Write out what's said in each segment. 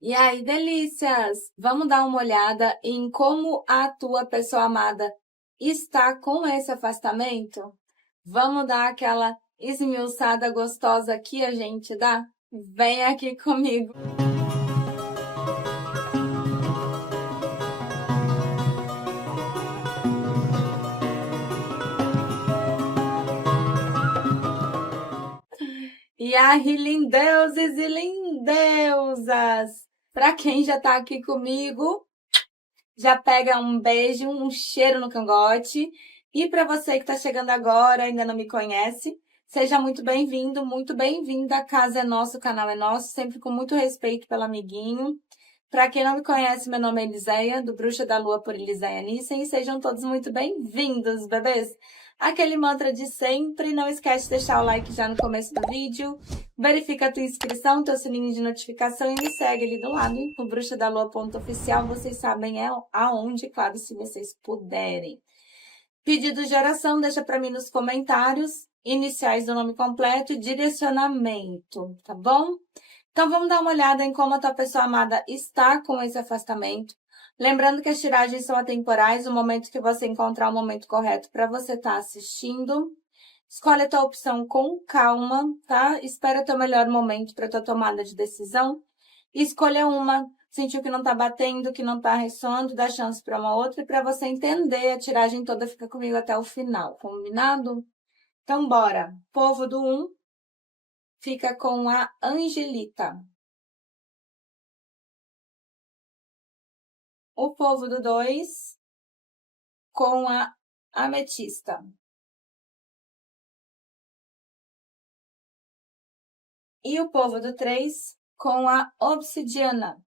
E aí, delícias! Vamos dar uma olhada em como a tua pessoa amada está com esse afastamento? Vamos dar aquela esmiuçada gostosa que a gente dá? Vem aqui comigo! E aí, lindeuses e lindeusas! Para quem já está aqui comigo, já pega um beijo, um cheiro no cangote. E para você que está chegando agora, ainda não me conhece, seja muito bem-vindo, muito bem-vinda. A casa é nossa, o canal é nosso, sempre com muito respeito pelo amiguinho. Para quem não me conhece, meu nome é Eliséia, do Bruxa da Lua por Eliséia Nissen, e sejam todos muito bem-vindos, bebês! Aquele mantra de sempre, não esquece de deixar o like já no começo do vídeo, verifica a tua inscrição, teu sininho de notificação e me segue ali do lado, no bruxadalua.oficial, vocês sabem aonde, claro, se vocês puderem. Pedido de oração, deixa para mim nos comentários, iniciais do nome completo e direcionamento, tá bom? Então, vamos dar uma olhada em como a tua pessoa amada está com esse afastamento. Lembrando que as tiragens são atemporais, o momento que você encontrar o momento correto para você estar assistindo. Escolhe a tua opção com calma, tá? Espera o teu melhor momento para tua tomada de decisão. Escolha uma, sentiu que não tá batendo, que não tá ressoando, dá chance para uma outra. E para você entender a tiragem toda, fica comigo até o final, combinado? Então, bora! Povo do 1 fica com a Angelita. O povo do 2 com a Ametista. E o povo do 3 com a Obsidiana.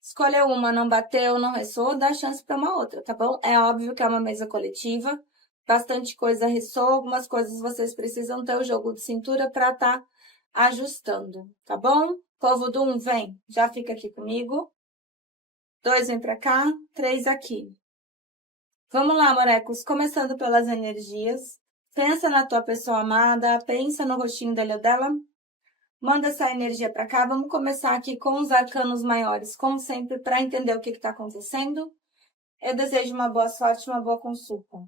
Escolheu uma, não bateu, não ressoou, dá chance para uma outra, tá bom? É óbvio que é uma mesa coletiva, bastante coisa ressoa, algumas coisas vocês precisam ter o jogo de cintura para estar ajustando, tá bom? Povo do 1, vem, já fica aqui comigo. 2 vem para cá, 3 aqui. Vamos lá, morecos, começando pelas energias. Pensa na tua pessoa amada, pensa no rostinho dele ou dela. Manda essa energia para cá. Vamos começar aqui com os arcanos maiores, como sempre, para entender o que está acontecendo. Eu desejo uma boa sorte, uma boa consulta.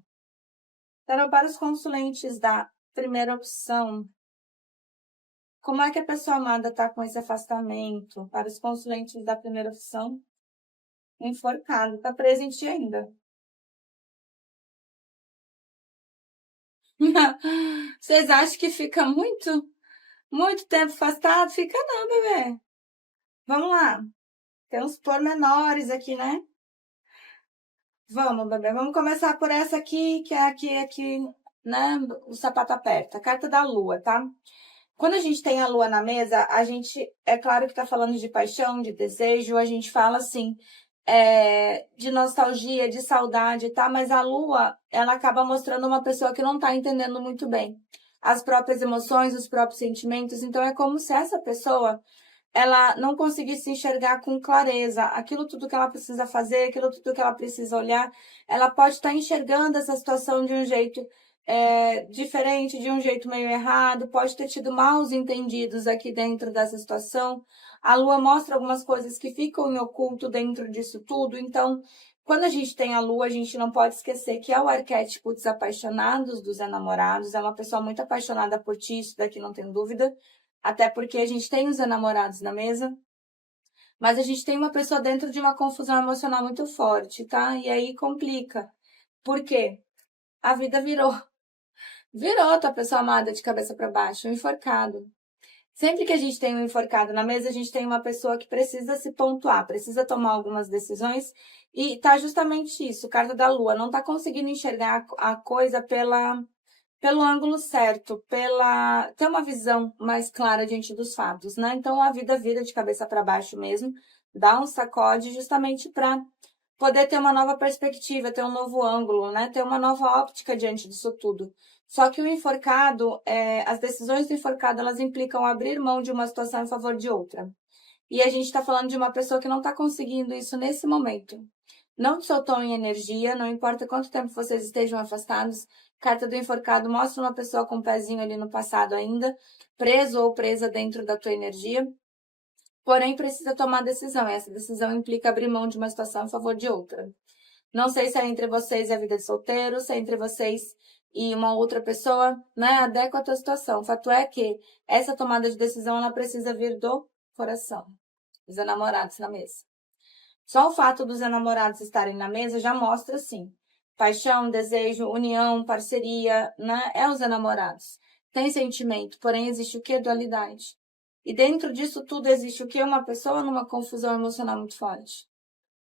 Então, para os consulentes da primeira opção, como é que a pessoa amada está com esse afastamento? Para os consulentes da primeira opção, enforcado, está preso em ti ainda. Vocês acham que fica muito tempo afastado? Fica não, bebê. Vamos lá. Tem uns pormenores aqui, né? Vamos, bebê. Vamos começar por essa aqui, que é aqui, né? O sapato aperta. A carta da lua, tá? Quando a gente tem a lua na mesa, a gente, é claro que tá falando de paixão, de desejo, a gente fala assim, de nostalgia, de saudade, tá? Mas a lua, ela acaba mostrando uma pessoa que não tá entendendo muito bem as próprias emoções, os próprios sentimentos. Então, é como se essa pessoa ela não conseguisse enxergar com clareza aquilo tudo que ela precisa fazer, aquilo tudo que ela precisa olhar. Ela pode estar enxergando essa situação de um jeito diferente, de um jeito meio errado, pode ter tido maus entendidos aqui dentro dessa situação. A lua mostra algumas coisas que ficam em oculto dentro disso tudo, então quando a gente tem a lua, a gente não pode esquecer que é o arquétipo dos apaixonados, dos enamorados, é uma pessoa muito apaixonada por ti, isso daqui não tem dúvida, até porque a gente tem os enamorados na mesa, mas a gente tem uma pessoa dentro de uma confusão emocional muito forte, tá? E aí complica. Por quê? A vida virou tua pessoa amada de cabeça para baixo, um enforcado. Sempre que a gente tem um enforcado na mesa, a gente tem uma pessoa que precisa se pontuar, precisa tomar algumas decisões e tá justamente isso, carta da lua, não tá conseguindo enxergar a coisa pelo ângulo certo, ter uma visão mais clara diante dos fatos, né? Então a vida vira de cabeça para baixo mesmo, dá um sacode justamente para poder ter uma nova perspectiva, ter um novo ângulo, né? Ter uma nova óptica diante disso tudo. Só que o enforcado, as decisões do enforcado, elas implicam abrir mão de uma situação em favor de outra. E a gente está falando de uma pessoa que não está conseguindo isso nesse momento. não te soltou em energia, não importa quanto tempo vocês estejam afastados. Carta do enforcado mostra uma pessoa com um pezinho ali no passado ainda, preso ou presa dentro da tua energia. Porém, precisa tomar decisão. E essa decisão implica abrir mão de uma situação a favor de outra. Não sei se é entre vocês e a vida de solteiro, se é entre vocês e uma outra pessoa, né? Adequa a tua situação. O fato é que essa tomada de decisão, ela precisa vir do coração. Os enamorados na mesa. Só o fato dos enamorados estarem na mesa já mostra, sim, paixão, desejo, união, parceria, né? É os enamorados. Tem sentimento, porém existe o que? Dualidade. E dentro disso tudo existe o que? Uma pessoa numa confusão emocional muito forte.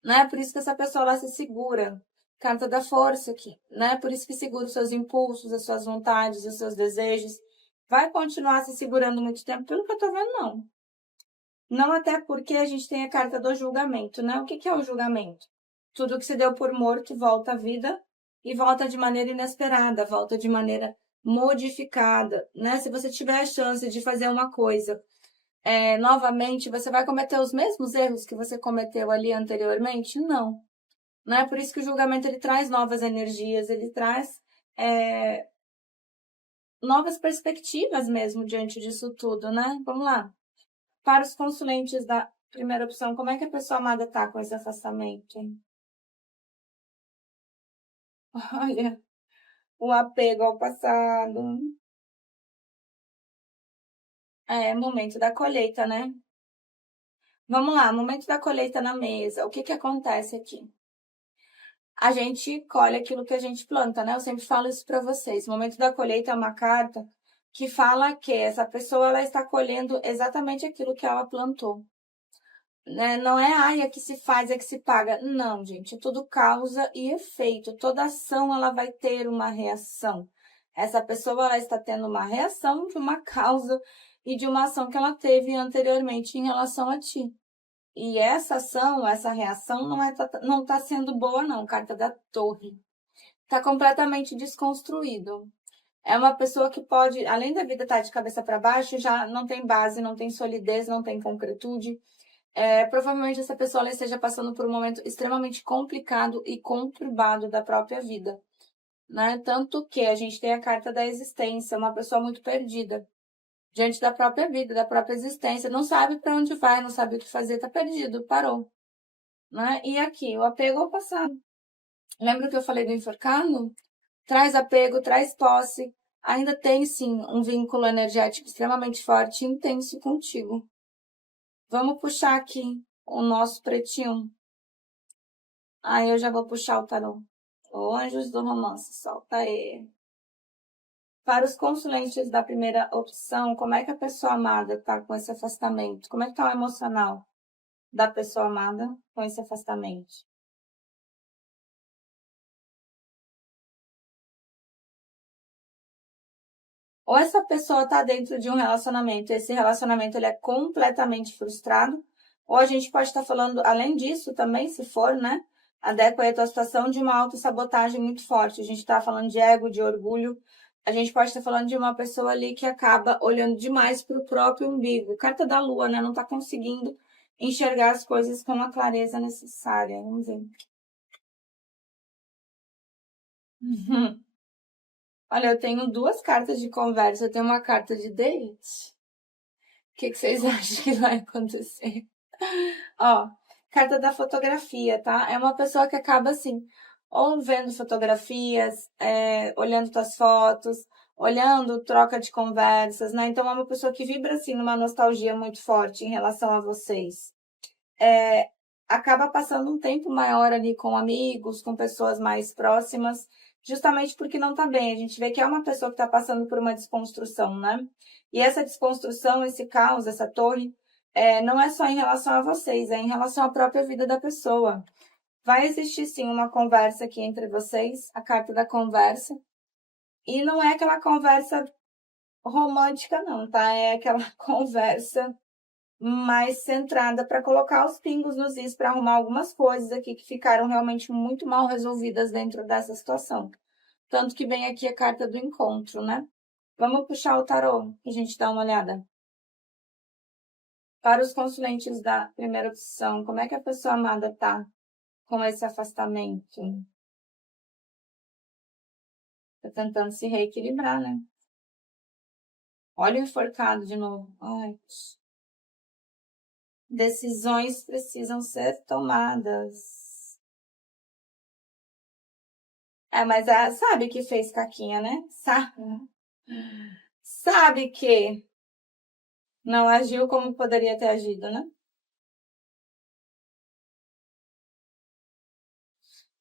Né? Por isso que essa pessoa lá se segura. Carta da força aqui, né? Por isso que segura os seus impulsos, as suas vontades, os seus desejos. Vai continuar se segurando muito tempo? Pelo que eu tô vendo, não. Não, até porque a gente tem a carta do julgamento, né? O que é o julgamento? Tudo que se deu por morto volta à vida e volta de maneira inesperada, volta de maneira modificada, né? Se você tiver a chance de fazer uma coisa novamente, você vai cometer os mesmos erros que você cometeu ali anteriormente? Não. Não é por isso que o julgamento ele traz novas energias, ele traz novas perspectivas mesmo diante disso tudo, né? Vamos lá. Para os consulentes da primeira opção, como é que a pessoa amada tá com esse afastamento, hein? Olha, o apego ao passado. É, momento da colheita, né? Vamos lá, momento da colheita na mesa. O que que acontece aqui? A gente colhe aquilo que a gente planta, né? Eu sempre falo isso para vocês. O momento da colheita é uma carta que fala que essa pessoa ela está colhendo exatamente aquilo que ela plantou. Né? Não é ai, é que se faz, é que se paga. Não, gente, tudo causa e efeito. Toda ação ela vai ter uma reação. Essa pessoa ela está tendo uma reação de uma causa e de uma ação que ela teve anteriormente em relação a ti. E essa ação, essa reação não tá sendo boa, não. Carta da Torre. Tá completamente desconstruído. É uma pessoa que pode, além da vida estar de cabeça para baixo, já não tem base, não tem solidez, não tem concretude. Provavelmente essa pessoa ela esteja passando por um momento extremamente complicado e conturbado da própria vida, né? Tanto que a gente tem a carta da existência, uma pessoa muito perdida diante da própria vida, da própria existência, não sabe para onde vai, não sabe o que fazer, tá perdido, parou, né? E aqui, o apego ao passado. Lembra que eu falei do enforcado? Traz apego, traz posse, ainda tem sim um vínculo energético extremamente forte e intenso contigo. Vamos puxar aqui o nosso pretinho. Aí eu já vou puxar o tarô. O Anjos do Romance, solta aí. Para os consulentes da primeira opção, como é que a pessoa amada está com esse afastamento? Como é que está o emocional da pessoa amada com esse afastamento? Ou essa pessoa está dentro de um relacionamento, esse relacionamento ele é completamente frustrado, ou a gente pode estar falando, além disso também, se for, né? Adequa aí a tua situação de uma autossabotagem muito forte. A gente está falando de ego, de orgulho. A gente pode estar falando de uma pessoa ali que acaba olhando demais para o próprio umbigo. Carta da Lua, né? Não está conseguindo enxergar as coisas com a clareza necessária. Vamos ver. Olha, eu tenho duas cartas de conversa. Eu tenho uma carta de date. O que vocês acham que vai acontecer? Ó, carta da fotografia, tá? É uma pessoa que acaba assim, ou vendo fotografias, olhando tuas fotos, olhando troca de conversas, né? Então é uma pessoa que vibra assim numa nostalgia muito forte em relação a vocês. Acaba passando um tempo maior ali com amigos, com pessoas mais próximas, justamente porque não tá bem. A gente vê que é uma pessoa que tá passando por uma desconstrução, né? E essa desconstrução, esse caos, essa torre, não é só em relação a vocês, é em relação à própria vida da pessoa. Vai existir sim uma conversa aqui entre vocês, a carta da conversa. E não é aquela conversa romântica, não, tá? É aquela conversa mais centrada para colocar os pingos nos is, para arrumar algumas coisas aqui que ficaram realmente muito mal resolvidas dentro dessa situação. Tanto que vem aqui a carta do encontro, né? Vamos puxar o tarô e a gente dá uma olhada. Para os consulentes da primeira opção, como é que a pessoa amada tá com esse afastamento? Tá tentando se reequilibrar, né? Olha o enforcado de novo. Ai. Decisões precisam ser tomadas. Mas sabe que fez caquinha, né? Sabe que não agiu como poderia ter agido, né?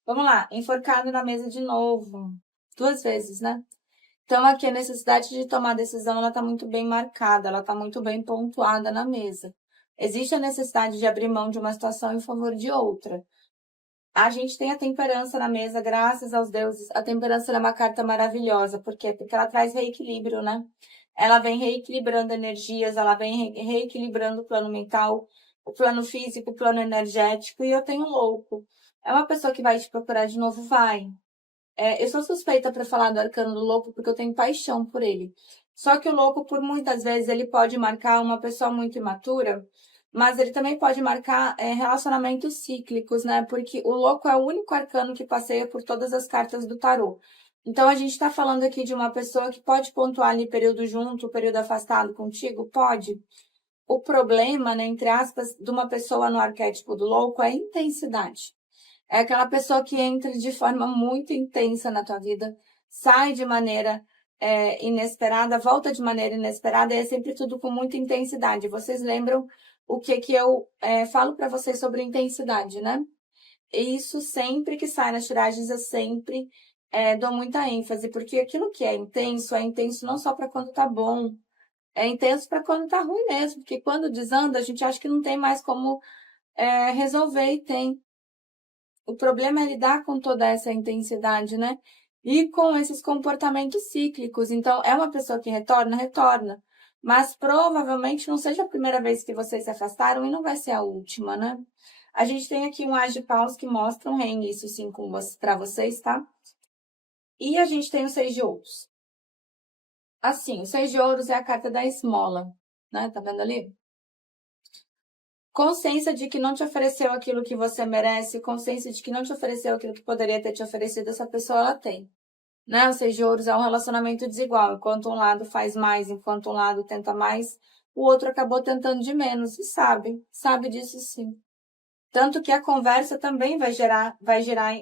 Vamos lá, enforcado na mesa de novo. 2 vezes, né? Então, aqui a necessidade de tomar decisão, ela tá muito bem marcada, ela tá muito bem pontuada na mesa. Existe a necessidade de abrir mão de uma situação em favor de outra. A gente tem a temperança na mesa, graças aos deuses. A temperança é uma carta maravilhosa. Por quê? Porque ela traz reequilíbrio, né? Ela vem reequilibrando energias, ela vem reequilibrando o plano mental, o plano físico, o plano energético. E eu tenho um louco. É uma pessoa que vai te procurar de novo? Vai. Eu sou suspeita para falar do arcano do louco porque eu tenho paixão por ele. Só que o louco, por muitas vezes, ele pode marcar uma pessoa muito imatura, mas ele também pode marcar relacionamentos cíclicos, né? Porque o louco é o único arcano que passeia por todas as cartas do tarô. Então, a gente está falando aqui de uma pessoa que pode pontuar ali período junto, período afastado contigo? Pode. O problema, né, entre aspas, de uma pessoa no arquétipo do louco é a intensidade. É aquela pessoa que entra de forma muito intensa na tua vida, sai de maneira inesperada, volta de maneira inesperada, e é sempre tudo com muita intensidade. Vocês lembram o que eu falo para vocês sobre intensidade, né? Isso sempre que sai nas tiragens, eu sempre dou muita ênfase, porque aquilo que é intenso não só para quando tá bom, é intenso para quando tá ruim mesmo, porque quando desanda, a gente acha que não tem mais como resolver e tem. O problema é lidar com toda essa intensidade, né? E com esses comportamentos cíclicos. Então, é uma pessoa que retorna? Retorna. Mas provavelmente não seja a primeira vez que vocês se afastaram e não vai ser a última, né? A gente tem aqui um as de paus que mostra um reinício, sim, para vocês, tá? E a gente tem o 6 de ouros. Assim, o 6 de ouros é a carta da esmola, né? Tá vendo ali? Consciência de que não te ofereceu aquilo que você merece, consciência de que não te ofereceu aquilo que poderia ter te oferecido, essa pessoa ela tem. Né? O 6 de ouros é um relacionamento desigual. Enquanto um lado faz mais, enquanto um lado tenta mais, o outro acabou tentando de menos. E sabe disso sim. Tanto que a conversa também vai girar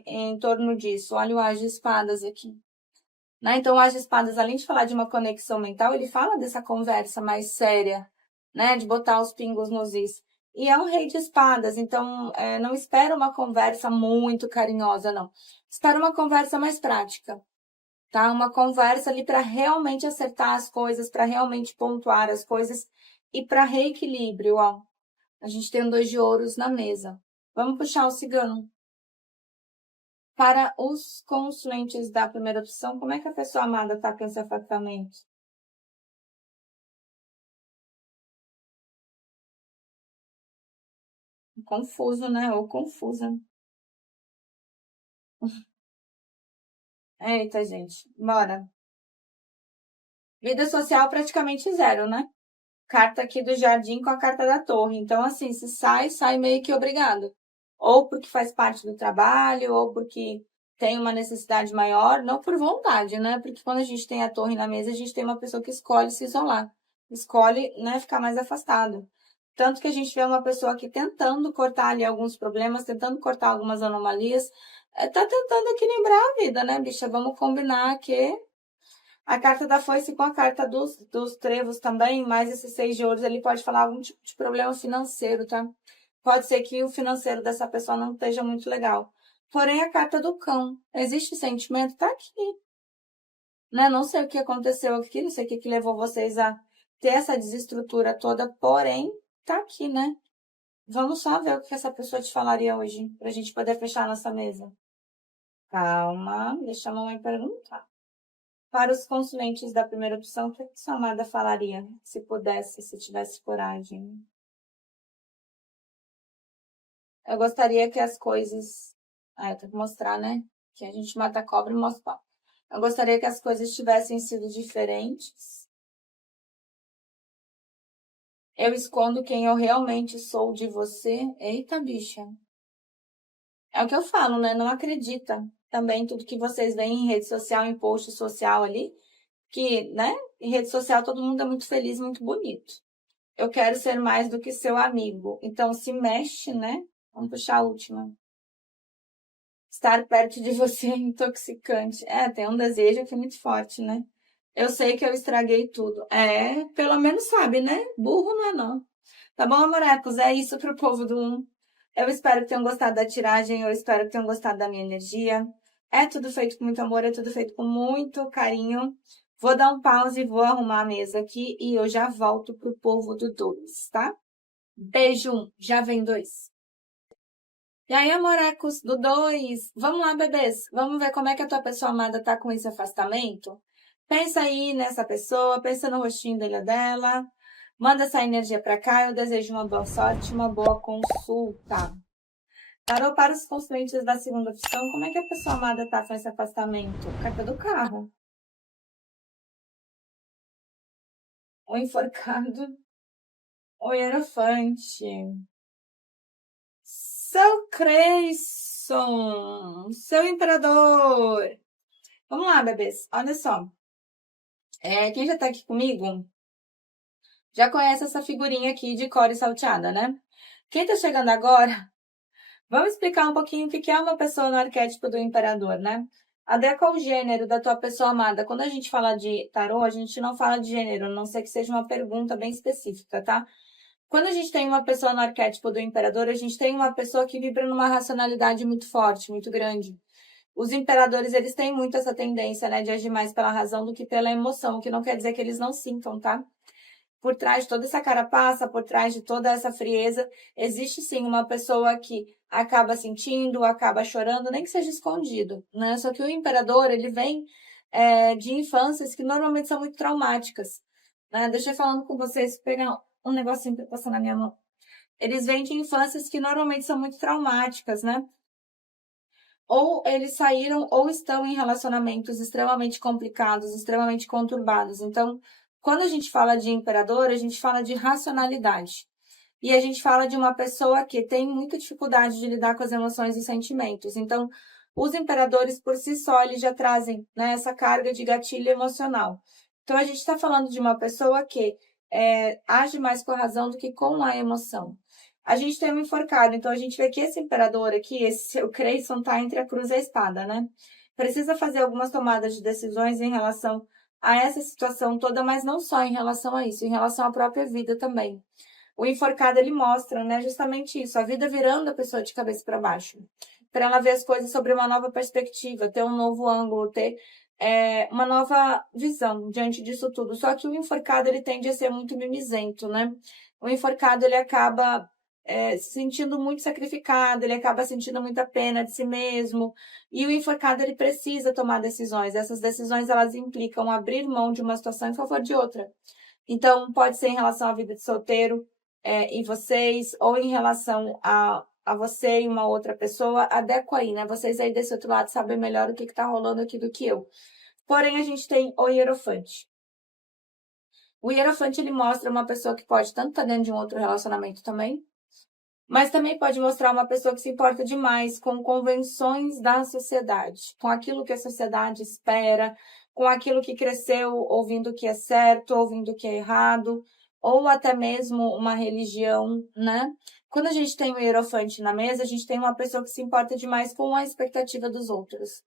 em torno disso. Olha o as de espadas aqui. Né? Então, o as de espadas, além de falar de uma conexão mental, ele fala dessa conversa mais séria, né? De botar os pingos nos is. E é um rei de espadas, então não espera uma conversa muito carinhosa, não. Espera uma conversa mais prática, tá? Uma conversa ali para realmente acertar as coisas, para realmente pontuar as coisas e para reequilíbrio, ó. A gente tem um 2 de ouros na mesa. Vamos puxar o cigano. Para os consulentes da primeira opção, como é que a pessoa amada está com esse afastamento? Confuso, né? Ou confusa. Eita, gente. Bora. Vida social praticamente zero, né? Carta aqui do jardim com a carta da torre. Então, assim, se sai meio que obrigado. Ou porque faz parte do trabalho, ou porque tem uma necessidade maior, não por vontade, né? Porque quando a gente tem a torre na mesa, a gente tem uma pessoa que escolhe se isolar. Escolhe, né, ficar mais afastado. Tanto que a gente vê uma pessoa aqui tentando cortar ali alguns problemas, tentando cortar algumas anomalias, tá tentando equilibrar a vida, né, bicha? Vamos combinar que a carta da foice com a carta dos trevos também, mais esse 6 de ouros, ele pode falar algum tipo de problema financeiro, tá? Pode ser que o financeiro dessa pessoa não esteja muito legal. Porém, a carta do cão, existe sentimento? Tá aqui. Né? Não sei o que aconteceu aqui, não sei o que levou vocês a ter essa desestrutura toda, porém, tá aqui, né? Vamos só ver o que essa pessoa te falaria hoje, pra gente poder fechar a nossa mesa. Calma, deixa a mamãe perguntar. Para os consulentes da primeira opção, o que a sua amada falaria, se pudesse, se tivesse coragem? Eu gostaria que as coisas... eu tenho que mostrar, né? Que a gente mata a cobra e mostra o pau. Eu gostaria que as coisas tivessem sido diferentes. Eu escondo quem eu realmente sou de você. Eita, bicha. É o que eu falo, né? Não acredita também tudo que vocês veem em rede social, em post social ali, que, né? Em rede social todo mundo é muito feliz, muito bonito. Eu quero ser mais do que seu amigo. Então se mexe, né? Vamos puxar a última. Estar perto de você é intoxicante. É, tem um desejo aqui muito forte, né? Eu sei que eu estraguei tudo. É, pelo menos sabe, né? Burro não é não. Tá bom, amorecos? É isso pro povo do 1. Eu espero que tenham gostado da tiragem, eu espero que tenham gostado da minha energia. É tudo feito com muito amor, é tudo feito com muito carinho. Vou dar um pause e vou arrumar a mesa aqui e eu já volto pro povo do 2, tá? Beijo, 1. Já vem 2. E aí, amorecos do 2, vamos lá, bebês. Vamos ver como é que a tua pessoa amada tá com esse afastamento? Pensa aí nessa pessoa, pensa no rostinho dele ou dela. Manda essa energia pra cá. Eu desejo uma boa sorte, uma boa consulta. Tarô para os consulentes da segunda opção, como é que a pessoa amada tá com esse afastamento? Carta do carro. O enforcado. O hierofante. Seu Creyson. Seu imperador. Vamos lá, bebês. Olha só. Quem já tá aqui comigo já conhece essa figurinha aqui de core salteada, né? Quem tá chegando agora, vamos explicar um pouquinho o que é uma pessoa no arquétipo do imperador, né? Adequa ao gênero da tua pessoa amada. Quando a gente fala de tarô, a gente não fala de gênero, a não ser que seja uma pergunta bem específica, tá? Quando a gente tem uma pessoa no arquétipo do imperador, a gente tem uma pessoa que vibra numa racionalidade muito forte, muito grande. Os imperadores, eles têm muito essa tendência, né, de agir mais pela razão do que pela emoção, o que não quer dizer que eles não sintam, tá? Por trás de toda essa carapaça, por trás de toda essa frieza, existe sim uma pessoa que acaba sentindo, acaba chorando, nem que seja escondido, né? Só que o imperador, ele vem de infâncias que normalmente são muito traumáticas, né? Deixa eu falando com vocês, pegar um negocinho para passar na minha mão. Eles vêm de infâncias que normalmente são muito traumáticas, né? Ou eles saíram ou estão em relacionamentos extremamente complicados, extremamente conturbados. Então, quando a gente fala de imperador, a gente fala de racionalidade. E a gente fala de uma pessoa que tem muita dificuldade de lidar com as emoções e sentimentos. Então, os imperadores por si só, eles já trazem, né, essa carga de gatilho emocional. Então, a gente está falando de uma pessoa que age mais com a razão do que com a emoção. A gente tem um enforcado, então a gente vê que esse imperador aqui, esse seu Creyson, tá entre a cruz e a espada, né? Precisa fazer algumas tomadas de decisões em relação a essa situação toda, mas não só em relação a isso, em relação à própria vida também. O enforcado, ele mostra, né, justamente isso, a vida virando a pessoa de cabeça para baixo, para ela ver as coisas sobre uma nova perspectiva, ter um novo ângulo, ter uma nova visão diante disso tudo. Só que o enforcado, ele tende a ser muito mimizento, né? O enforcado, ele acaba se sentindo muito sacrificado, ele acaba sentindo muita pena de si mesmo, e o enforcado, ele precisa tomar decisões. Essas decisões, elas implicam abrir mão de uma situação em favor de outra. Então, pode ser em relação à vida de solteiro, em vocês, ou em relação a você e uma outra pessoa, adequa aí, né? Vocês aí desse outro lado sabem melhor o que tá rolando aqui do que eu. Porém, a gente tem o hierofante. O hierofante, ele mostra uma pessoa que pode tanto estar dentro de um outro relacionamento também, mas também pode mostrar uma pessoa que se importa demais com convenções da sociedade, com aquilo que a sociedade espera, com aquilo que cresceu ouvindo que é certo, ouvindo que é errado, ou até mesmo uma religião, né? Quando a gente tem o hierofante na mesa, a gente tem uma pessoa que se importa demais com a expectativa dos outros.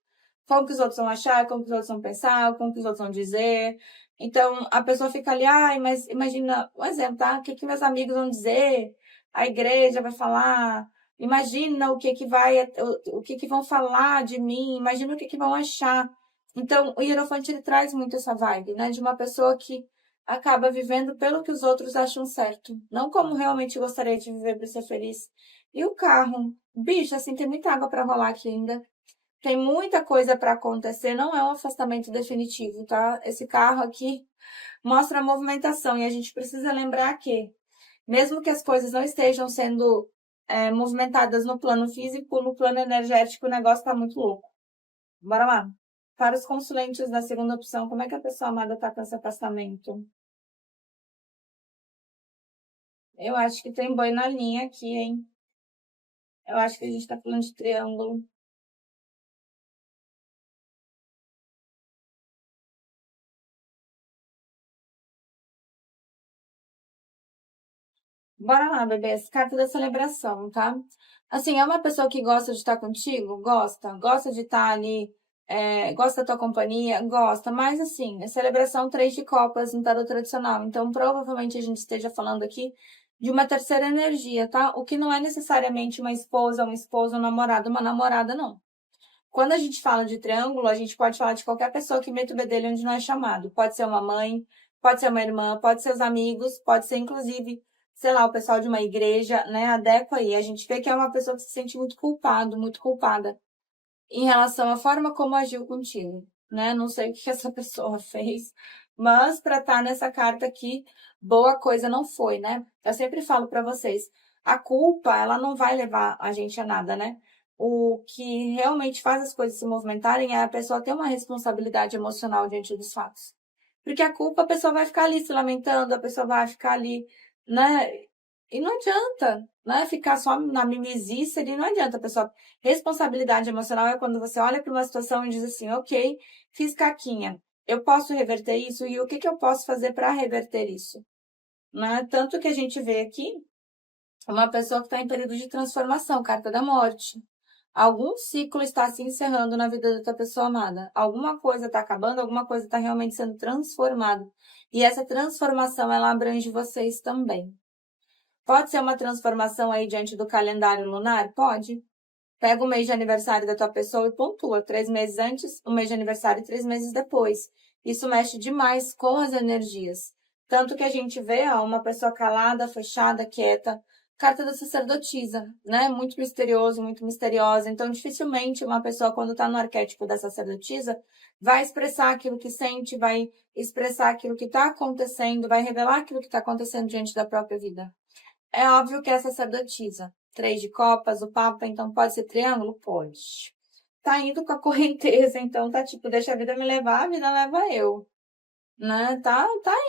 Como que os outros vão achar, como que os outros vão pensar, como que os outros vão dizer. Então, a pessoa fica ali, ai, mas imagina, um exemplo, tá? O que que meus amigos vão dizer? A igreja vai falar, imagina o que que vão falar de mim, imagina o que que vão achar. Então, o Hierofante, ele traz muito essa vibe, né, de uma pessoa que acaba vivendo pelo que os outros acham certo, não como realmente gostaria de viver para ser feliz. E o carro, bicho, assim, tem muita água para rolar aqui ainda. Tem muita coisa para acontecer, não é um afastamento definitivo, tá? Esse carro aqui mostra a movimentação e a gente precisa lembrar que mesmo que as coisas não estejam sendo movimentadas no plano físico, no plano energético, o negócio tá muito louco. Bora lá. Para os consulentes da segunda opção, como é que a pessoa amada tá com esse afastamento? Eu acho que tem boi na linha aqui, hein? Eu acho que a gente tá falando de triângulo. Bora lá, bebês. Carta da celebração, tá? Assim, é uma pessoa que gosta de estar contigo? Gosta. Gosta de estar ali, gosta da tua companhia? Gosta. Mas, assim, é celebração 3 de copas no tarot tradicional. Então, provavelmente a gente esteja falando aqui de uma terceira energia, tá? O que não é necessariamente uma esposa, um esposo, um namorado, uma namorada, não. Quando a gente fala de triângulo, a gente pode falar de qualquer pessoa que meta o bedelho onde não é chamado. Pode ser uma mãe, pode ser uma irmã, pode ser os amigos, pode ser inclusive, sei lá, o pessoal de uma igreja, né? Adequa aí. A gente vê que é uma pessoa que se sente muito culpado, muito culpada em relação à forma como agiu contigo, né? Não sei o que essa pessoa fez, mas para estar nessa carta aqui, boa coisa não foi, né? Eu sempre falo para vocês, a culpa, ela não vai levar a gente a nada, né? O que realmente faz as coisas se movimentarem é a pessoa ter uma responsabilidade emocional diante dos fatos. Porque a culpa, a pessoa vai ficar ali se lamentando, a pessoa vai ficar ali, né? E não adianta, né? Ficar só na mimisice ali, não adianta, pessoal. Responsabilidade emocional é quando você olha para uma situação e diz assim, ok, fiz caquinha, eu posso reverter isso e o que eu posso fazer para reverter isso? Né? Tanto que a gente vê aqui uma pessoa que está em período de transformação, carta da morte. Algum ciclo está se encerrando na vida da tua pessoa amada. Alguma coisa está acabando, alguma coisa está realmente sendo transformada. E essa transformação, ela abrange vocês também. Pode ser uma transformação aí diante do calendário lunar? Pode. Pega o mês de aniversário da tua pessoa e pontua 3 meses antes, o mês de aniversário e 3 meses depois. Isso mexe demais com as energias. Tanto que a gente vê, ó, uma pessoa calada, fechada, quieta. Carta da sacerdotisa, né? Muito misterioso, muito misteriosa. Então, dificilmente uma pessoa, quando está no arquétipo da sacerdotisa, vai expressar aquilo que sente, vai expressar aquilo que está acontecendo, vai revelar aquilo que está acontecendo diante da própria vida. É óbvio que é sacerdotisa. 3 de copas, o Papa, então pode ser triângulo? Pode. Tá indo com a correnteza, então tá tipo, deixa a vida me levar, a vida leva eu. Né? Tá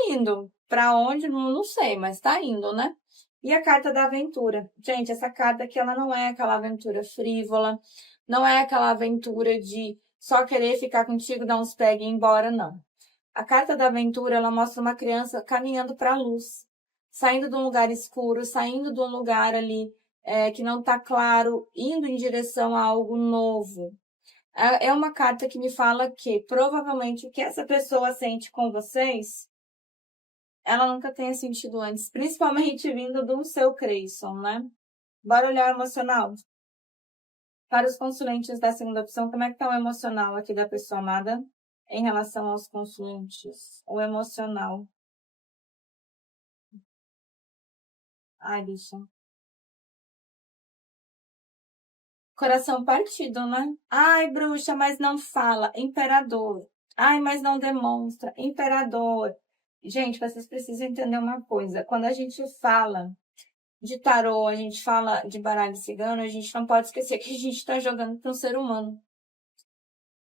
indo. Pra onde? Não sei, mas tá indo, né? E a carta da aventura. Gente, essa carta aqui, ela não é aquela aventura frívola, não é aquela aventura de só querer ficar contigo, dar uns pega e ir embora, não. A carta da aventura, ela mostra uma criança caminhando para a luz, saindo de um lugar escuro, saindo de um lugar ali que não está claro, indo em direção a algo novo. É uma carta que me fala que provavelmente o que essa pessoa sente com vocês, ela nunca tenha sentido antes, principalmente vindo do seu Creyson, né? Bora olhar o emocional. Para os consulentes da segunda opção, como é que está o emocional aqui da pessoa amada em relação aos consulentes? O emocional. Ai, bicha. Coração partido, né? Ai, bruxa, mas não fala. Imperador. Ai, mas não demonstra. Imperador. Gente, vocês precisam entender uma coisa. Quando a gente fala de tarô, a gente fala de baralho cigano, a gente não pode esquecer que a gente está jogando para um ser humano.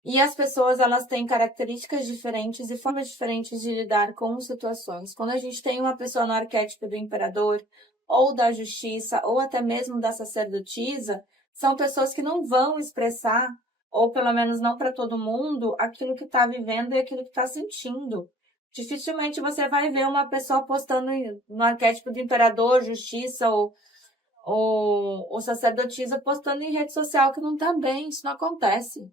E as pessoas, elas têm características diferentes e formas diferentes de lidar com situações. Quando a gente tem uma pessoa no arquétipo do imperador, ou da justiça, ou até mesmo da sacerdotisa, são pessoas que não vão expressar, ou pelo menos não para todo mundo, aquilo que está vivendo e aquilo que está sentindo. Dificilmente você vai ver uma pessoa postando no arquétipo do imperador, justiça ou sacerdotisa postando em rede social que não está bem. Isso não acontece.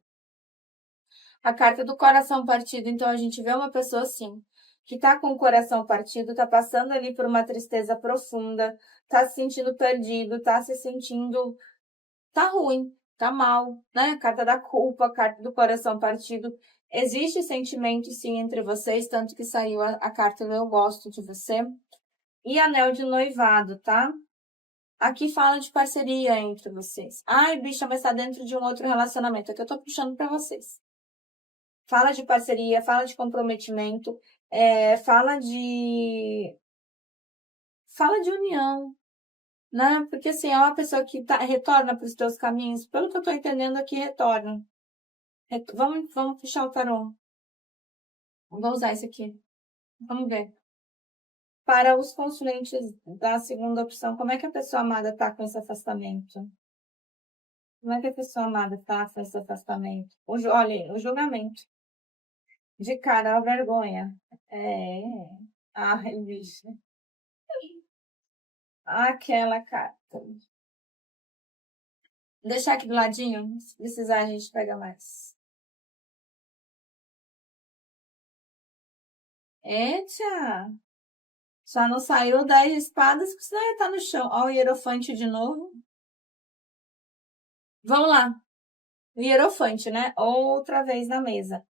A carta do coração partido, então a gente vê uma pessoa assim, que tá com o coração partido, tá passando ali por uma tristeza profunda, tá se sentindo perdido, tá se sentindo, tá ruim, tá mal, né? Carta da culpa, carta do coração partido. Existe sentimento sim entre vocês, tanto que saiu a carta do eu gosto de você. E anel de noivado, tá? Aqui fala de parceria entre vocês. Ai, bicha, mas tá dentro de um outro relacionamento. É que eu tô puxando pra vocês. Fala de parceria, fala de comprometimento, fala de união, né? Porque assim, é uma pessoa que retorna para os teus caminhos, pelo que eu estou entendendo aqui, retorna. Vamos fechar o tarô. Vamos usar esse aqui. Vamos ver. Para os consulentes da segunda opção, como é que a pessoa amada está com esse afastamento? Como é que a pessoa amada tá com esse afastamento? Olha, o julgamento. De cara, a vergonha. É. Ai, bicho. Aquela carta. Deixar aqui do ladinho. Se precisar, a gente pega mais. Eita! Só não saiu 10 de espadas, porque senão ia estar no chão. Ó, o hierofante de novo. Vamos lá. O hierofante, né? Outra vez na mesa.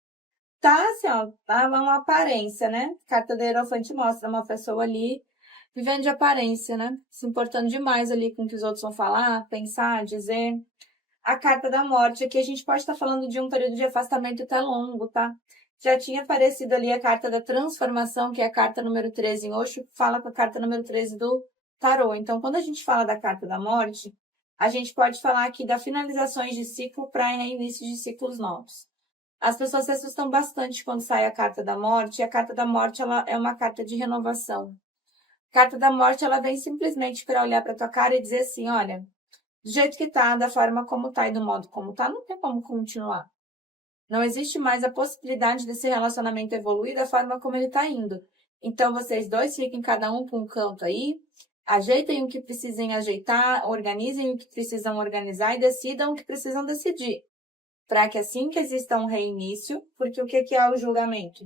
Tá assim, ó, tá uma aparência, né? Carta do hierofante mostra uma pessoa ali vivendo de aparência, né? Se importando demais ali com o que os outros vão falar, pensar, dizer. A carta da morte, aqui a gente pode estar falando de um período de afastamento até longo, tá? Já tinha aparecido ali a carta da transformação, que é a carta número 13 em Osho, fala com a carta número 13 do tarô. Então, quando a gente fala da carta da morte, a gente pode falar aqui da finalizações de ciclo para início de ciclos novos. As pessoas se assustam bastante quando sai a carta da morte, e a carta da morte ela é uma carta de renovação. A carta da morte ela vem simplesmente para olhar para tua cara e dizer assim, olha, do jeito que tá, da forma como tá e do modo como tá, não tem como continuar. Não existe mais a possibilidade desse relacionamento evoluir da forma como ele tá indo. Então, vocês dois fiquem cada um com um canto aí, ajeitem o que precisem ajeitar, organizem o que precisam organizar e decidam o que precisam decidir. Para que assim que exista um reinício, porque o que é o julgamento?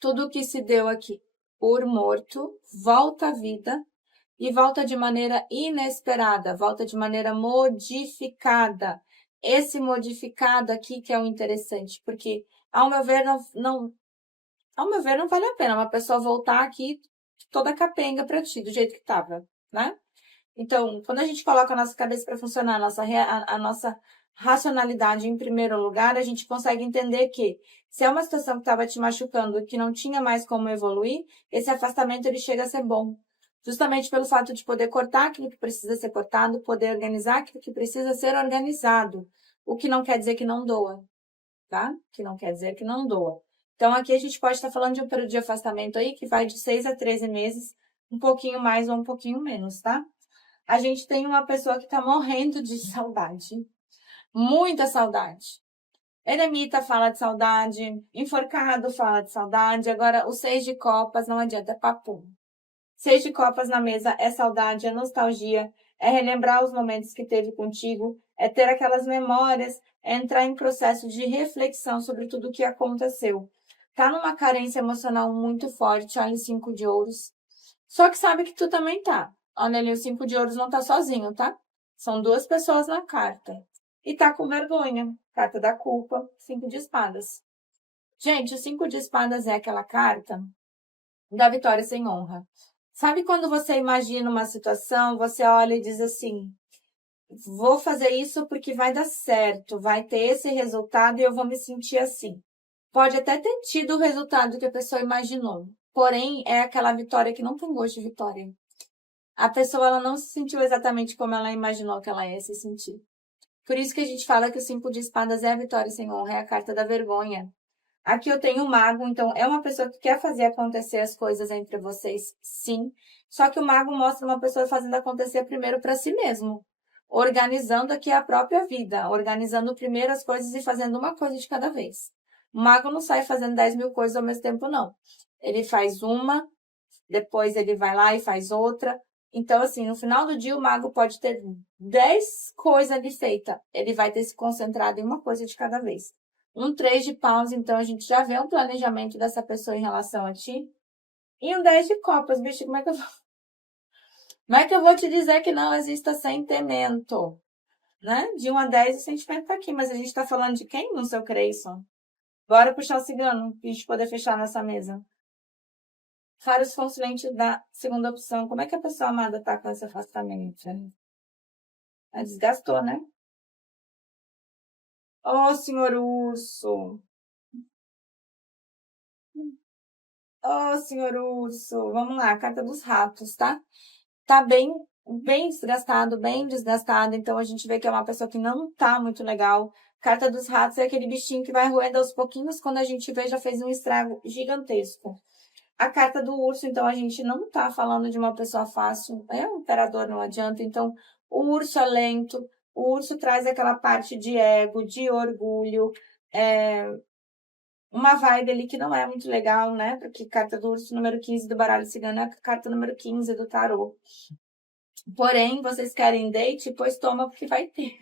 Tudo o que se deu aqui por morto volta à vida e volta de maneira inesperada, volta de maneira modificada. Esse modificado aqui que é o interessante, porque ao meu ver ao meu ver não vale a pena uma pessoa voltar aqui toda capenga para ti, do jeito que estava, né? Então, quando a gente coloca a nossa cabeça para funcionar, a nossa racionalidade em primeiro lugar, a gente consegue entender que se é uma situação que estava te machucando e que não tinha mais como evoluir, esse afastamento ele chega a ser bom. Justamente pelo fato de poder cortar aquilo que precisa ser cortado, poder organizar aquilo que precisa ser organizado. O que não quer dizer que não doa, tá? Que não quer dizer que não doa. Então, aqui a gente pode estar falando de um período de afastamento aí que vai de 6 a 13 meses, um pouquinho mais ou um pouquinho menos, tá? A gente tem uma pessoa que está morrendo de saudade. Muita saudade. Eremita fala de saudade, enforcado fala de saudade. Agora, o 6 de copas não adianta, é papo. 6 de copas na mesa é saudade, é nostalgia, é relembrar os momentos que teve contigo, é ter aquelas memórias, é entrar em processo de reflexão sobre tudo o que aconteceu. Tá numa carência emocional muito forte, olha, 5 de ouros. Só que sabe que tu também tá. Olha ali, o 5 de ouros não tá sozinho, tá? São duas pessoas na carta. E tá com vergonha. Carta da culpa, 5 de espadas. Gente, o 5 de espadas é aquela carta da vitória sem honra. Sabe quando você imagina uma situação, você olha e diz assim: vou fazer isso porque vai dar certo, vai ter esse resultado e eu vou me sentir assim. Pode até ter tido o resultado que a pessoa imaginou, porém é aquela vitória que não tem gosto de vitória. A pessoa ela não se sentiu exatamente como ela imaginou que ela ia se sentir. Por isso que a gente fala que o 5 de espadas é a vitória sem honra, é a carta da vergonha. Aqui eu tenho o mago, então é uma pessoa que quer fazer acontecer as coisas entre vocês, sim. Só que o mago mostra uma pessoa fazendo acontecer primeiro para si mesmo, organizando aqui a própria vida, organizando primeiro as coisas e fazendo uma coisa de cada vez. O mago não sai fazendo 10 mil coisas ao mesmo tempo, não. Ele faz uma, depois ele vai lá e faz outra. Então, assim, no final do dia, o mago pode ter 10 coisas ali feitas. Ele vai ter se concentrado em uma coisa de cada vez. Um 3 de paus, então, a gente já vê um planejamento dessa pessoa em relação a ti. E um 10 de copas, bicho, como é que eu vou te dizer que não exista sentimento? Né? De 1 a 10, o sentimento tá aqui, mas a gente tá falando de quem no seu Creyson? Bora puxar o cigano, pra gente poder fechar nossa mesa. Vários consulentes da segunda opção. Como é que a pessoa amada tá com esse afastamento? Ela desgastou, né? Ô, senhor urso! Ô, senhor urso! Vamos lá, carta dos ratos, tá? Tá bem desgastado, bem desgastado. Então, a gente vê que é uma pessoa que não tá muito legal. Carta dos ratos é aquele bichinho que vai roendo aos pouquinhos. Quando a gente vê, já fez um estrago gigantesco. A carta do urso, então, a gente não tá falando de uma pessoa fácil. É um imperador, não adianta. Então, o urso é lento, O urso traz aquela parte de ego, de orgulho, uma vibe ali que não é muito legal, né? Porque carta do urso número 15 do baralho cigano é a carta número 15 do tarô. Porém, vocês querem date? Pois toma, porque vai ter.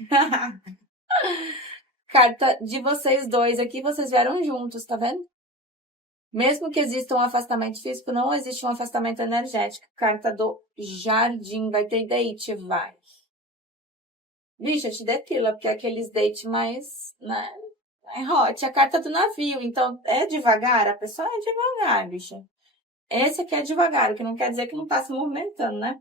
Carta de vocês dois aqui, vocês vieram juntos, tá vendo? Mesmo que exista um afastamento físico, não existe um afastamento energético. Carta do jardim, vai ter date? Vai. Bicha, te detila, porque é aqueles date mais, né? É hot. A carta do navio, então é devagar? A pessoa é devagar, bicha. Esse aqui é devagar, o que não quer dizer que não tá se movimentando, né?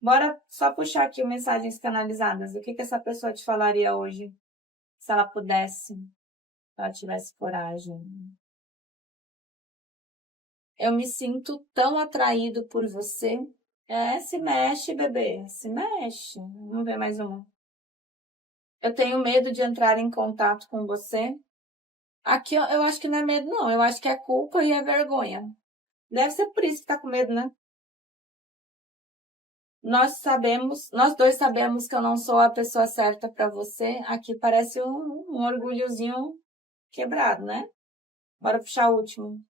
Bora só puxar aqui mensagens canalizadas. O que essa pessoa te falaria hoje? Se ela pudesse, se ela tivesse coragem. Eu me sinto tão atraído por você. Se mexe, bebê. Se mexe. Vamos ver mais uma. Eu tenho medo de entrar em contato com você. Aqui eu acho que não é medo, não. Eu acho que é culpa e é vergonha. Deve ser por isso que tá com medo, né? Nós dois sabemos que eu não sou a pessoa certa para você. Aqui parece um orgulhozinho quebrado, né? Bora puxar o último.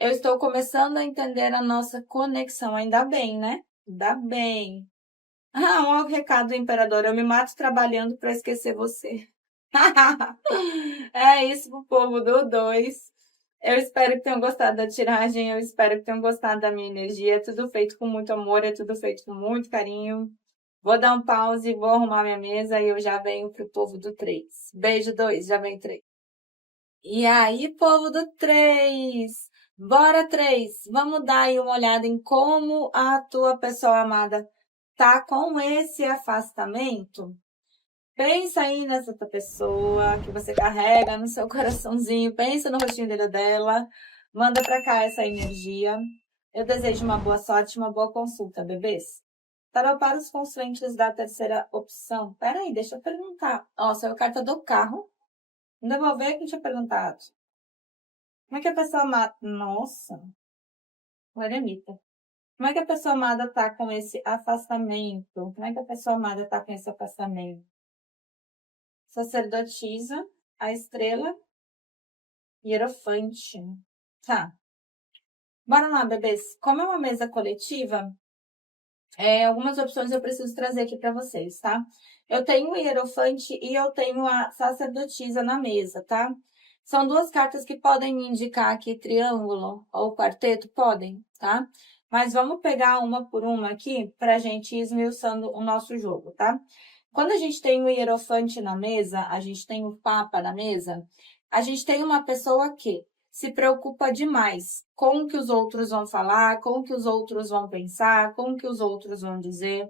Eu estou começando a entender a nossa conexão. Ainda bem, né? Ainda bem. Ah, um recado do imperador. Eu me mato trabalhando para esquecer você. É isso pro povo do 2. Eu espero que tenham gostado da tiragem. Eu espero que tenham gostado da minha energia. É tudo feito com muito amor, é tudo feito com muito carinho. Vou dar um pause, vou arrumar minha mesa e eu já venho pro povo do 3. Beijo 2, já vem 3. E aí, povo do 3? Bora 3. Vamos dar aí uma olhada em como a tua pessoa amada tá com esse afastamento. Pensa aí nessa tua pessoa que você carrega no seu coraçãozinho. Pensa no rostinho dele ou dela. Manda pra cá essa energia. Eu desejo uma boa sorte, uma boa consulta, bebês. Tarô para os consulentes da terceira opção. Peraí, deixa eu perguntar. Ó, saiu a carta do carro. Ainda vou ver quem tinha perguntado. Como é que a pessoa amada... Nossa, o eremita. Como é que a pessoa amada tá com esse afastamento? Como é que a pessoa amada tá com esse afastamento? Sacerdotisa, a estrela, hierofante. Tá. Bora lá, bebês. Como é uma mesa coletiva, algumas opções eu preciso trazer aqui para vocês, tá? Eu tenho o hierofante e eu tenho a sacerdotisa na mesa, tá? São duas cartas que podem me indicar aqui triângulo ou quarteto, podem, tá? Mas vamos pegar uma por uma aqui pra gente ir esmiuçando o nosso jogo, tá? Quando a gente tem o hierofante na mesa, a gente tem o papa na mesa, a gente tem uma pessoa que se preocupa demais com o que os outros vão falar, com o que os outros vão pensar, com o que os outros vão dizer,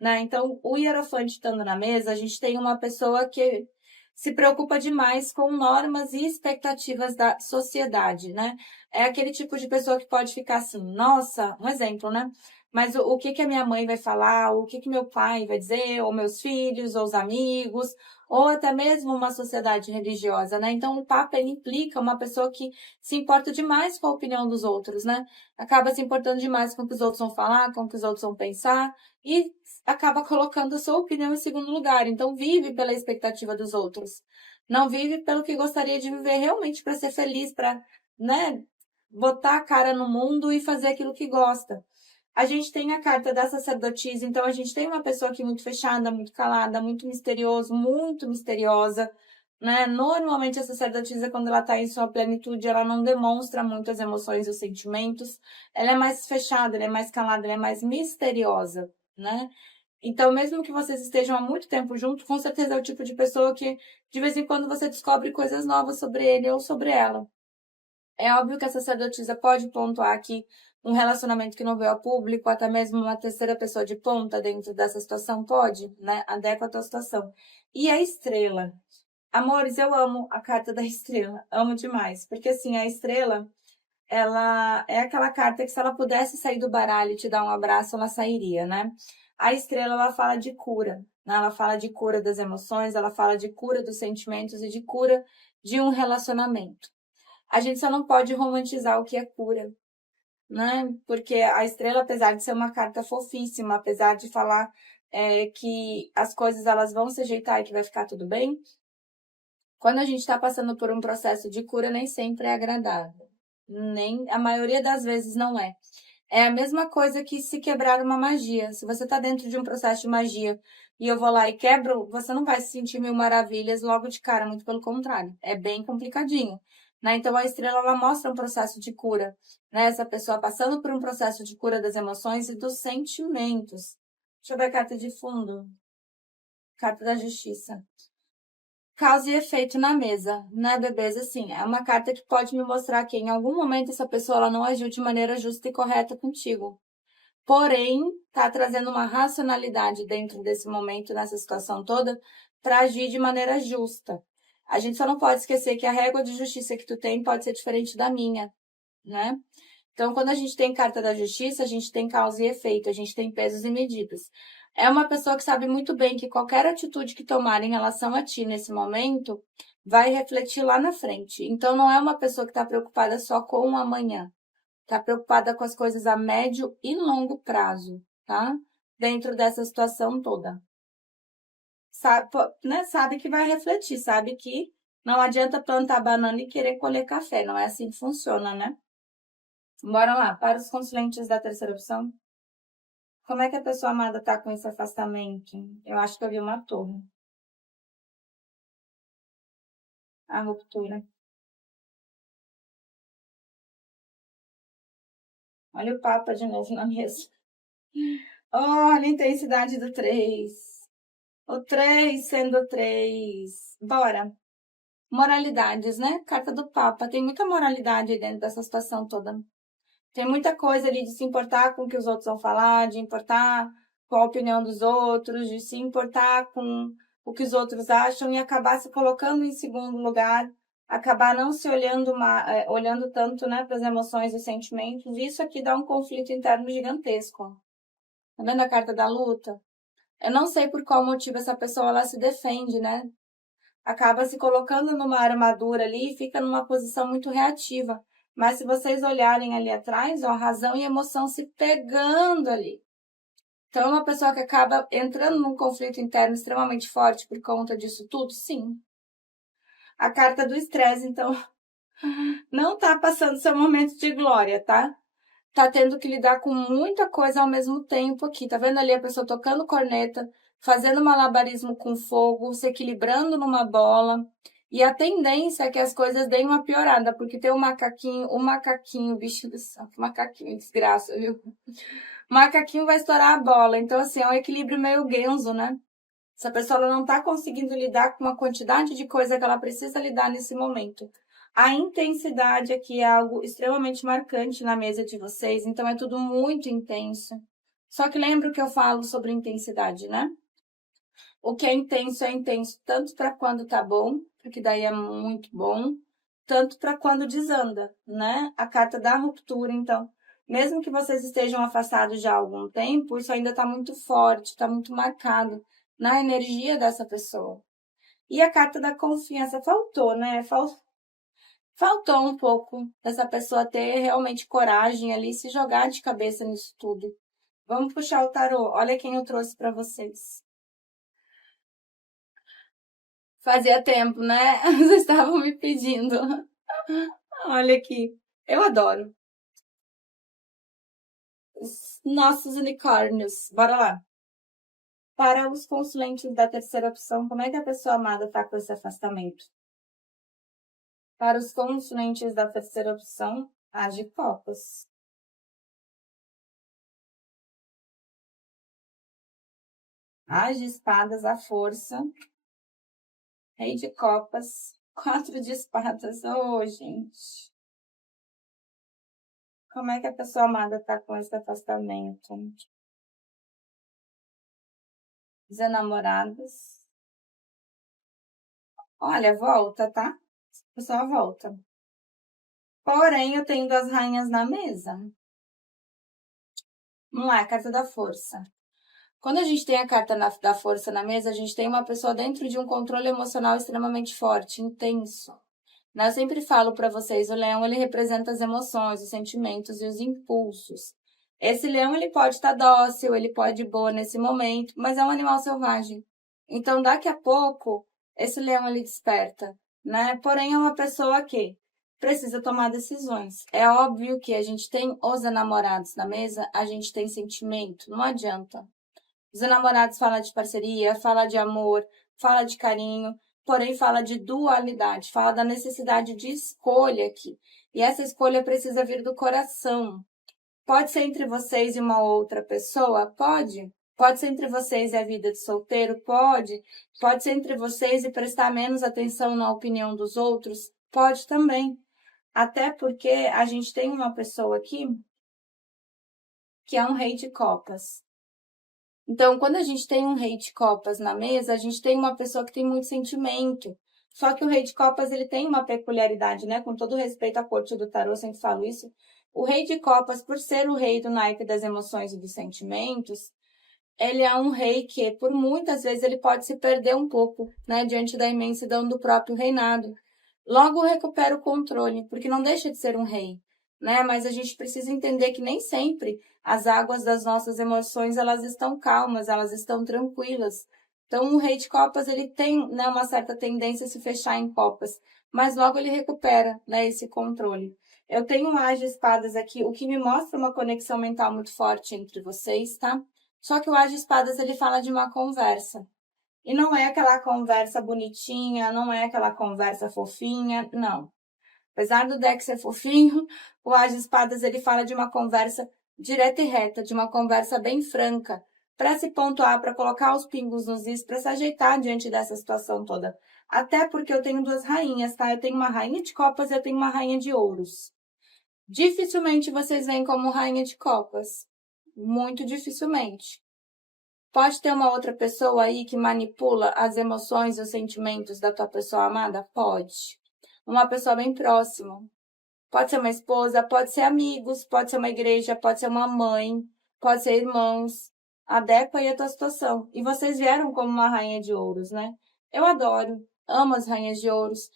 né? Então, o hierofante estando na mesa, a gente tem uma pessoa que se preocupa demais com normas e expectativas da sociedade, né? É aquele tipo de pessoa que pode ficar assim, nossa, um exemplo, né? Mas o que que a minha mãe vai falar, o que que meu pai vai dizer, ou meus filhos, ou os amigos, ou até mesmo uma sociedade religiosa, né? Então, o Papa, ele implica uma pessoa que se importa demais com a opinião dos outros, né? Acaba se importando demais com o que os outros vão falar, com o que os outros vão pensar, e acaba colocando a sua opinião em segundo lugar. Então, vive pela expectativa dos outros. Não vive pelo que gostaria de viver realmente para ser feliz, para, né, botar a cara no mundo e fazer aquilo que gosta. A gente tem a carta da sacerdotisa, então a gente tem uma pessoa aqui muito fechada, muito calada, muito misterioso, muito misteriosa, né? Normalmente a sacerdotisa, quando ela está em sua plenitude, ela não demonstra muitas emoções e sentimentos. Ela é mais fechada, ela é mais calada, ela é mais misteriosa, né? Então, mesmo que vocês estejam há muito tempo juntos, com certeza é o tipo de pessoa que, de vez em quando, você descobre coisas novas sobre ele ou sobre ela. É óbvio que a sacerdotisa pode pontuar aqui um relacionamento que não veio ao público, até mesmo uma terceira pessoa de ponta dentro dessa situação, pode, né? Adequa a tua situação. E a estrela. Amores, eu amo a carta da estrela. Amo demais. Porque, assim, a estrela, ela é aquela carta que se ela pudesse sair do baralho e te dar um abraço, ela sairia, né? A estrela, ela fala de cura, né? Ela fala de cura das emoções, ela fala de cura dos sentimentos e de cura de um relacionamento. A gente só não pode romantizar o que é cura, né? Porque a estrela, apesar de ser uma carta fofíssima, apesar de falar que as coisas elas vão se ajeitar e que vai ficar tudo bem. Quando a gente está passando por um processo de cura, nem sempre é agradável. Nem a maioria das vezes não é. É a mesma coisa que se quebrar uma magia. Se você está dentro de um processo de magia e eu vou lá e quebro, você não vai se sentir mil maravilhas logo de cara, muito pelo contrário. É bem complicadinho. Né? Então a estrela ela mostra um processo de cura. Né? Essa pessoa passando por um processo de cura das emoções e dos sentimentos. Deixa eu ver a carta de fundo. Carta da Justiça. Causa e efeito na mesa, né, bebês? Assim, é uma carta que pode me mostrar que em algum momento essa pessoa ela não agiu de maneira justa e correta contigo. Porém, tá trazendo uma racionalidade dentro desse momento, nessa situação toda, para agir de maneira justa. A gente só não pode esquecer que a régua de justiça que tu tem pode ser diferente da minha, né? Então, quando a gente tem carta da justiça, a gente tem causa e efeito, a gente tem pesos e medidas. É uma pessoa que sabe muito bem que qualquer atitude que tomar em relação a ti nesse momento vai refletir lá na frente. Então, não é uma pessoa que está preocupada só com o amanhã. Está preocupada com as coisas a médio e longo prazo, tá? Dentro dessa situação toda. Sabe, né? Sabe que vai refletir, sabe que não adianta plantar banana e querer colher café. Não é assim que funciona, né? Bora lá, para os consulentes da terceira opção. Como é que a pessoa amada tá com esse afastamento? Eu acho que eu vi uma torre. A ruptura. Olha o Papa de novo na mesa. Olha a intensidade do 3. O 3 sendo 3. Bora. Moralidades, né? Carta do Papa. Tem muita moralidade aí dentro dessa situação toda. Tem muita coisa ali de se importar com o que os outros vão falar, de importar com a opinião dos outros, de se importar com o que os outros acham e acabar se colocando em segundo lugar, acabar não se olhando, olhando tanto, né, para as emoções e sentimentos. Isso aqui dá um conflito interno gigantesco. Tá vendo a carta da luta? Eu não sei por qual motivo essa pessoa ela se defende, né? Acaba se colocando numa armadura ali e fica numa posição muito reativa. Mas se vocês olharem ali atrás, ó, razão e emoção se pegando ali. Então, é uma pessoa que acaba entrando num conflito interno extremamente forte por conta disso tudo, sim. A carta do estresse, então, não tá passando seu momento de glória, tá? Tá tendo que lidar com muita coisa ao mesmo tempo aqui. Tá vendo ali a pessoa tocando corneta, fazendo malabarismo com fogo, se equilibrando numa bola. E a tendência é que as coisas deem uma piorada, porque tem o macaquinho, bicho do céu, macaquinho, desgraça, viu? O macaquinho vai estourar a bola. Então, assim, é um equilíbrio meio Genzo, né? Essa pessoa ela não tá conseguindo lidar com uma quantidade de coisa que ela precisa lidar nesse momento. A intensidade aqui é algo extremamente marcante na mesa de vocês, então é tudo muito intenso. Só que lembra o que eu falo sobre intensidade, né? O que é intenso tanto para quando tá bom, porque daí é muito bom, tanto para quando desanda, né? A carta da ruptura, então, mesmo que vocês estejam afastados já há algum tempo, isso ainda tá muito forte, tá muito marcado na energia dessa pessoa. E a carta da confiança faltou, né? Faltou um pouco dessa pessoa ter realmente coragem ali, se jogar de cabeça nisso tudo. Vamos puxar o tarô. Olha quem eu trouxe para vocês. Fazia tempo, né? Vocês estavam me pedindo. Olha aqui. Eu adoro. Os nossos unicórnios. Bora lá. Para os consulentes da terceira opção, como é que a pessoa amada está com esse afastamento? Para os consulentes da terceira opção, a de copas. As de espadas, a força. Rei de copas. 4 de espadas. Ô, gente. Como é que a pessoa amada tá com esse afastamento? Os enamorados. Olha, volta, tá? A pessoa volta. Porém, eu tenho 2 rainhas na mesa. Vamos lá, a carta da força. Quando a gente tem a carta da força na mesa, a gente tem uma pessoa dentro de um controle emocional extremamente forte, intenso. Né? Eu sempre falo para vocês, o leão ele representa as emoções, os sentimentos e os impulsos. Esse leão, ele pode estar dócil, ele pode ir boa nesse momento, mas é um animal selvagem. Então, daqui a pouco, esse leão, ele desperta, né? Porém, é uma pessoa que precisa tomar decisões. É óbvio que a gente tem os enamorados na mesa, a gente tem sentimento, não adianta. Os enamorados falam de parceria, fala de amor, fala de carinho, porém fala de dualidade, fala da necessidade de escolha aqui. E essa escolha precisa vir do coração. Pode ser entre vocês e uma outra pessoa? Pode. Pode ser entre vocês e a vida de solteiro? Pode. Pode ser entre vocês e prestar menos atenção na opinião dos outros? Pode também. Até porque a gente tem uma pessoa aqui que é um rei de copas. Então, quando a gente tem um rei de copas na mesa, a gente tem uma pessoa que tem muito sentimento. Só que o rei de copas, ele tem uma peculiaridade, né? Com todo respeito à corte do tarô, eu sempre falo isso. O rei de copas, por ser o rei do naipe das emoções e dos sentimentos, ele é um rei que, por muitas vezes, ele pode se perder um pouco, né? Diante da imensidão do próprio reinado. Logo recupera o controle, porque não deixa de ser um rei, né? Mas a gente precisa entender que nem sempre as águas das nossas emoções, elas estão calmas, elas estão tranquilas. Então, o rei de copas, ele tem, né, uma certa tendência a se fechar em copas, mas logo ele recupera, né, esse controle. Eu tenho um as de espadas aqui, o que me mostra uma conexão mental muito forte entre vocês, tá? Só que o as de espadas, ele fala de uma conversa. E não é aquela conversa bonitinha, não é aquela conversa fofinha, não. Apesar do deck ser fofinho, o as de espadas, ele fala de uma conversa direta e reta, de uma conversa bem franca, para se pontuar, para colocar os pingos nos is, para se ajeitar diante dessa situação toda. Até porque eu tenho duas rainhas, tá? Eu tenho uma rainha de copas e eu tenho uma rainha de ouros. Dificilmente vocês veem como rainha de copas. Muito dificilmente. Pode ter uma outra pessoa aí que manipula as emoções e os sentimentos da tua pessoa amada? Pode. Uma pessoa bem próxima. Pode ser uma esposa, pode ser amigos, pode ser uma igreja, pode ser uma mãe, pode ser irmãos. Adequa aí a tua situação. E vocês vieram como uma rainha de ouros, né? Eu adoro, amo as rainhas de ouros.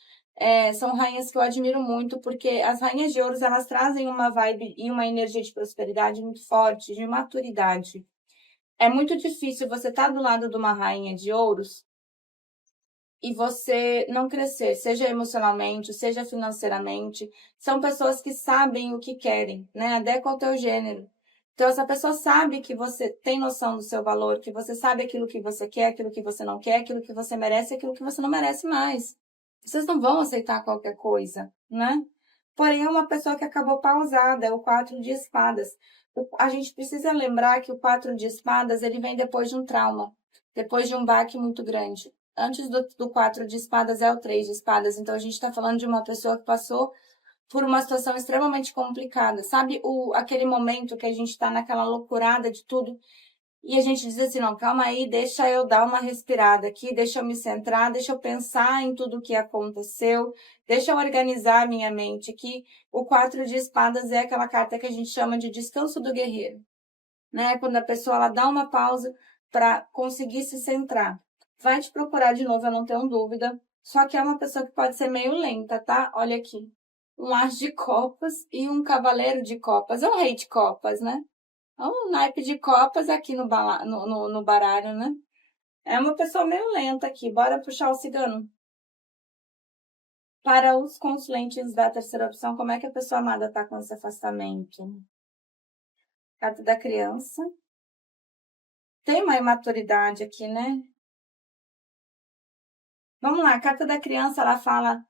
São rainhas que eu admiro muito, porque as rainhas de ouros, elas trazem uma vibe e uma energia de prosperidade muito forte, de maturidade. É muito difícil você estar do lado de uma rainha de ouros e você não crescer, seja emocionalmente, seja financeiramente. São pessoas que sabem o que querem, né? Adequa ao teu gênero. Então, essa pessoa sabe que você tem noção do seu valor, que você sabe aquilo que você quer, aquilo que você não quer, aquilo que você merece, aquilo que você não merece mais. Vocês não vão aceitar qualquer coisa, né? Porém, é uma pessoa que acabou pausada, é o 4 de espadas. A gente precisa lembrar que o 4 de espadas, ele vem depois de um trauma, depois de um baque muito grande. Antes do 4 de espadas é o 3 de espadas, então a gente está falando de uma pessoa que passou por uma situação extremamente complicada. Sabe aquele momento que a gente está naquela loucurada de tudo e a gente diz assim, não, calma aí, deixa eu dar uma respirada aqui, deixa eu me centrar, deixa eu pensar em tudo o que aconteceu, deixa eu organizar a minha mente aqui. O 4 de espadas é aquela carta que a gente chama de descanso do guerreiro, né? Quando a pessoa ela dá uma pausa para conseguir se centrar. Vai te procurar de novo, eu não tenho dúvida. Só que é uma pessoa que pode ser meio lenta, tá? Olha aqui. Um as de copas e um cavaleiro de copas. É um rei de copas, né? É um naipe de copas aqui no baralho, né? É uma pessoa meio lenta aqui. Bora puxar o cigano. Para os consulentes da terceira opção, como é que a pessoa amada tá com esse afastamento? Carta da criança. Tem uma imaturidade aqui, né? Vamos lá, a carta da criança, ela fala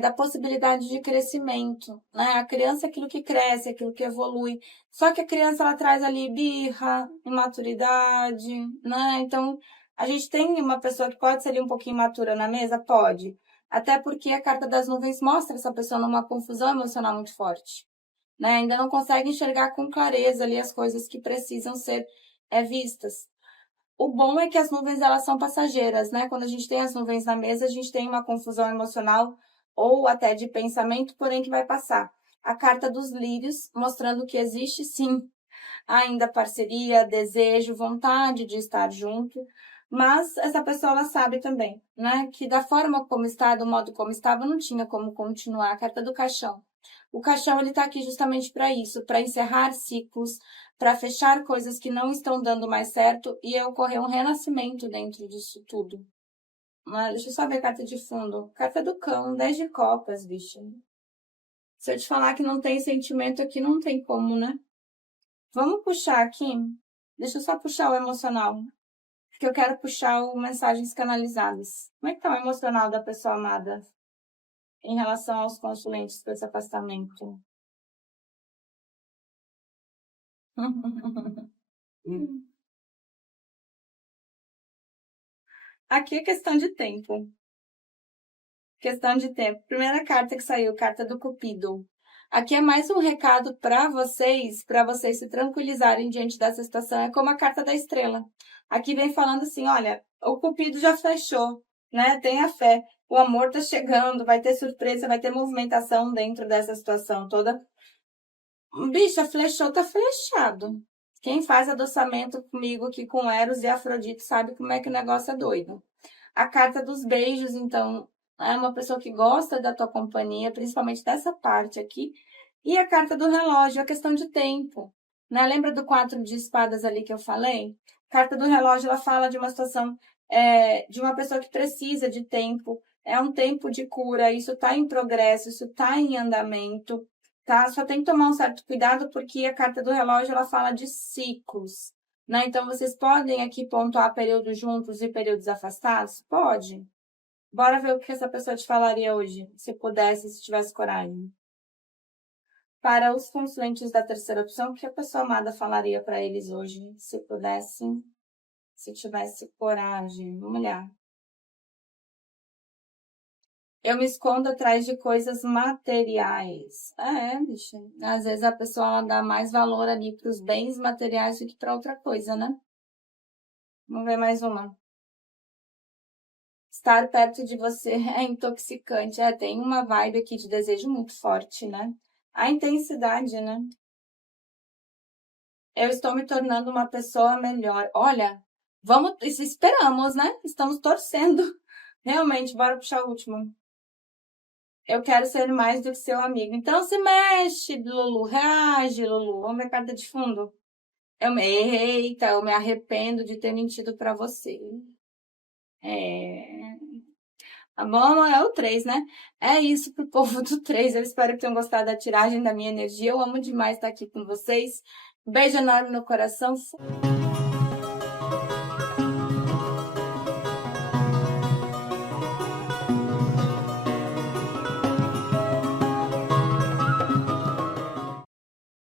da possibilidade de crescimento, né? A criança é aquilo que cresce, aquilo que evolui. Só que a criança, ela traz ali birra, imaturidade, né? Então, a gente tem uma pessoa que pode ser ali um pouquinho imatura na mesa? Pode. Até porque a carta das nuvens mostra essa pessoa numa confusão emocional muito forte, né? Ainda não consegue enxergar com clareza ali as coisas que precisam ser vistas. O bom é que as nuvens, elas são passageiras, né? Quando a gente tem as nuvens na mesa, a gente tem uma confusão emocional ou até de pensamento, porém que vai passar. A carta dos lírios, mostrando que existe, sim, ainda parceria, desejo, vontade de estar junto, mas essa pessoa, ela sabe também, né? Que da forma como está, do modo como estava, não tinha como continuar. A carta do caixão. O caixão, ele tá aqui justamente para isso, para encerrar ciclos, para fechar coisas que não estão dando mais certo e ocorrer um renascimento dentro disso tudo. Mas deixa eu só ver a carta de fundo. Carta do cão, 10 de copas, bicho. Se eu te falar que não tem sentimento aqui, não tem como, né? Vamos puxar aqui. Deixa eu só puxar o emocional. Porque eu quero puxar o mensagens canalizadas. Como é que tá o emocional da pessoa amada em relação aos consulentes com esse afastamento? Aqui é questão de tempo. Questão de tempo. Primeira carta que saiu, carta do Cupido. Aqui é mais um recado para vocês se tranquilizarem diante dessa situação. É como a carta da estrela. Aqui vem falando assim, olha, o Cupido já fechou, né? Tenha fé. O amor tá chegando, vai ter surpresa, vai ter movimentação dentro dessa situação toda. Bicha, flechou, tá flechado. Quem faz adoçamento comigo aqui com Eros e Afrodite sabe como é que o negócio é doido. A carta dos beijos, então, é uma pessoa que gosta da tua companhia, principalmente dessa parte aqui. E a carta do relógio, a questão de tempo. Né? Lembra do 4 de espadas ali que eu falei? A carta do relógio, ela fala de uma situação de uma pessoa que precisa de tempo. É um tempo de cura, isso está em progresso, isso está em andamento. Tá? Só tem que tomar um certo cuidado, porque a carta do relógio, ela fala de ciclos. Né? Então, vocês podem aqui pontuar períodos juntos e períodos afastados? Pode. Bora ver o que essa pessoa te falaria hoje, se pudesse, se tivesse coragem. Para os consulentes da terceira opção, o que a pessoa amada falaria para eles hoje, se pudesse, se tivesse coragem? Vamos olhar. Eu me escondo atrás de coisas materiais. Bicho. Às vezes a pessoa ela dá mais valor ali para os bens materiais do que para outra coisa, né? Vamos ver mais uma. Estar perto de você é intoxicante. Tem uma vibe aqui de desejo muito forte, né? A intensidade, né? Eu estou me tornando uma pessoa melhor. Olha, esperamos, né? Estamos torcendo. Realmente, bora puxar o último. Eu quero ser mais do que seu amigo. Então se mexe, Lulu. Reage, Lulu. Vamos ver a carta de fundo. Eita, eu me arrependo de ter mentido para você. Tá bom? É o 3, né? É isso pro povo do 3. Eu espero que tenham gostado da tiragem da minha energia. Eu amo demais estar aqui com vocês. Beijo enorme no coração.